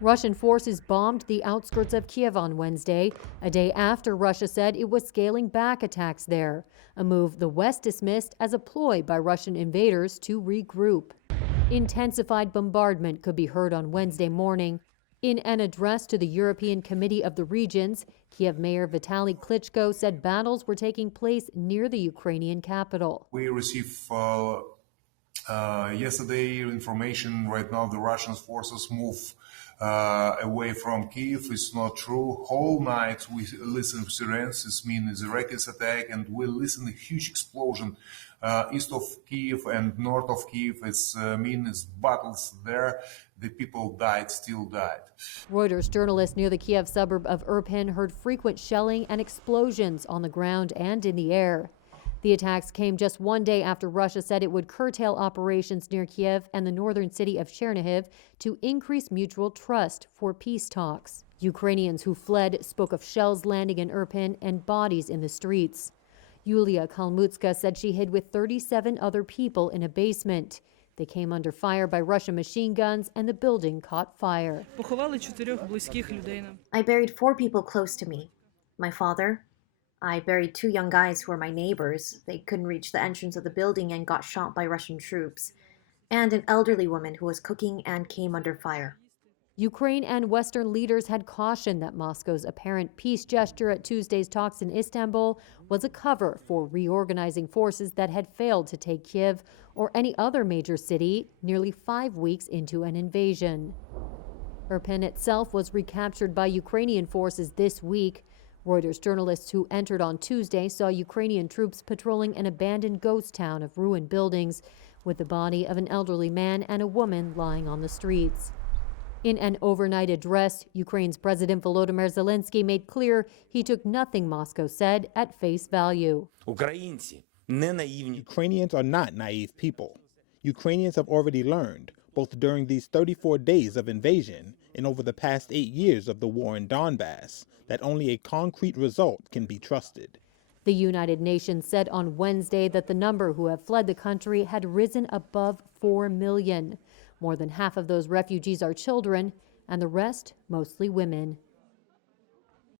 Russian forces bombed the outskirts of Kiev on Wednesday, a day after Russia said it was scaling back attacks there, a move the West dismissed as a ploy by Russian invaders to regroup. Intensified bombardment could be heard on Wednesday morning. In an address to the European Committee of the Regions, Kiev Mayor Vitaly Klitschko said battles were taking place near the Ukrainian capital. We received yesterday information. Right now the Russian forces move away from Kiev. It's not true. Whole night we listen to sirens. This means a rocket attack, and we listen a huge explosion east of Kiev and north of Kiev. It's means battles there. The people still died. Reuters journalists near the Kiev suburb of Irpin heard frequent shelling and explosions on the ground and in the air. The attacks came just one day after Russia said it would curtail operations near Kiev and the northern city of Chernihiv to increase mutual trust for peace talks. Ukrainians who fled spoke of shells landing in Irpin and bodies in the streets. Yulia Kalmutska said she hid with 37 other people in a basement. They came under fire by Russian machine guns and the building caught fire. I buried 4 people close to me. My father. I buried 2 young guys who were my neighbors. They couldn't reach the entrance of the building and got shot by Russian troops. And an elderly woman who was cooking and came under fire. Ukraine and Western leaders had cautioned that Moscow's apparent peace gesture at Tuesday's talks in Istanbul was a cover for reorganizing forces that had failed to take Kiev or any other major city nearly 5 weeks into an invasion. Irpin itself was recaptured by Ukrainian forces this week. Reuters journalists who entered on Tuesday saw Ukrainian troops patrolling an abandoned ghost town of ruined buildings with the body of an elderly man and a woman lying on the streets. In an overnight address, Ukraine's President Volodymyr Zelensky made clear he took nothing Moscow said at face value. Ukrainians are not naive people. Ukrainians have already learned, both during these 34 days of invasion and over the past 8 years of the war in Donbass, that only a concrete result can be trusted. The United Nations said on Wednesday that the number who have fled the country had risen above 4 million. More than half of those refugees are children, and the rest mostly women.